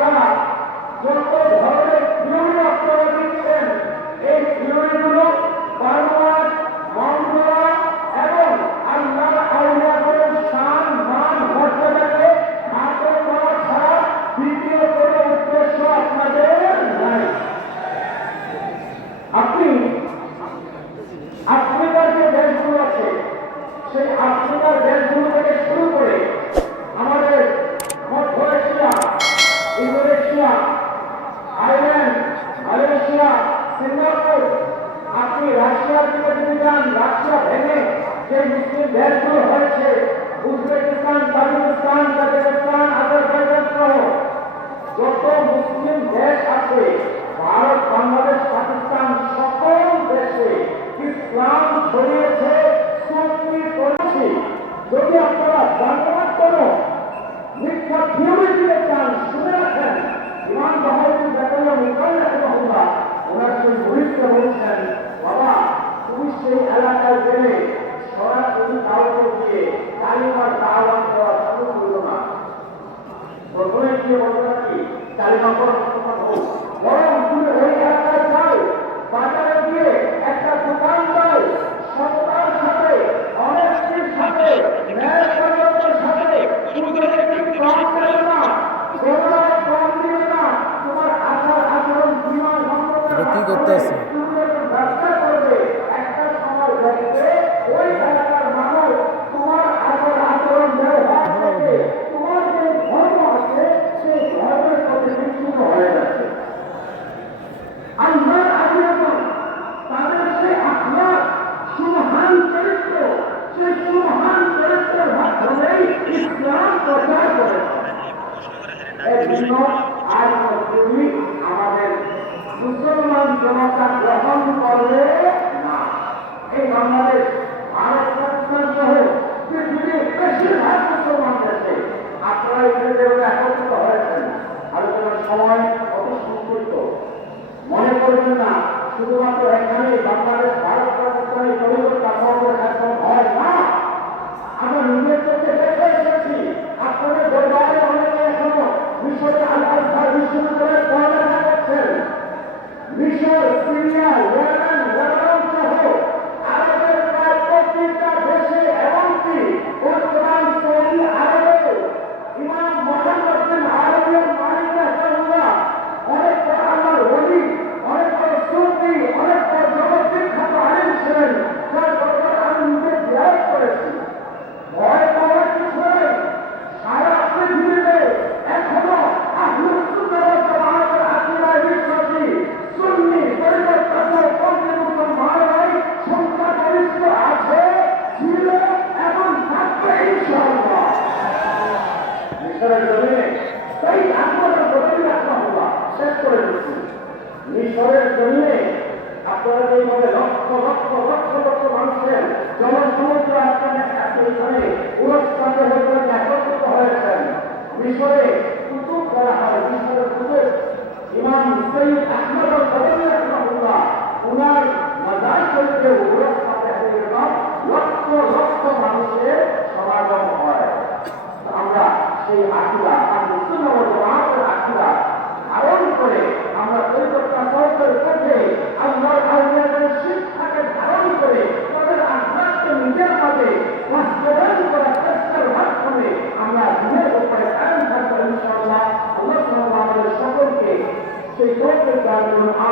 ছাড়া যত ধরনের থিওরি আপনারা দিচ্ছেন এই থিওরিগুলো রাশিয়ার দিকে যদি যান রাশিয়া ভেঙে যে মুসলিম দেশগুলো হয়েছে, উজবেকিস্তান, তাজিকিস্তান কাজাকিস্তান আজারবাইজান সহ যত মুসলিম দেশ আছে, ভারত, বাংলাদেশ, পাকিস্তান, সকল দেশে ইসলাম ছড়িয়েছে সুন্নি করেছে। যদি আপনারা জানতে কোনো মিথ্যা থিওরি দিতে চান, শুনে রাখেন। ইমাম বাহাদুর জাকারিয়া মুখাই কালিমার দাওয়াত এই জন্য আজ পদ্ধতি আমাদের মুসলমান না এই বাংলাদেশ ভারত পাকিস্তান সহ পৃথিবীর বেশিরভাগ মুসলমান দেশে আপনারা এখানে যেভাবে একত্রিত হয়েছেন মনে করবেন না, শুধুমাত্র Bishop Senior, জমিনে সেই আত্মটা বদলি রাখা শেষ করে দিচ্ছি মিশরের জমিনে আপনারা এইভাবে লক্ষ লক্ষ লক্ষ লক্ষ মানুষের জনসমুদ্র আপনাদের কাছে সেই আকিদা, আর মুসলিম জামাতের আকিদা। ধারণ করে আমরা পরিবর্তন সহকারে পথে আল্লাহর আউলিয়াদের শিক্ষাকে ধারণ করে তাদের আখলাককে নিজের মাঝে বাস্তবায়ন করার চেষ্টার মাধ্যমে আমরা দিনের উপরে কায়ম থাকব ইনশাআল্লাহ। আল্লাহ সকলকে সেই করুন। আমিন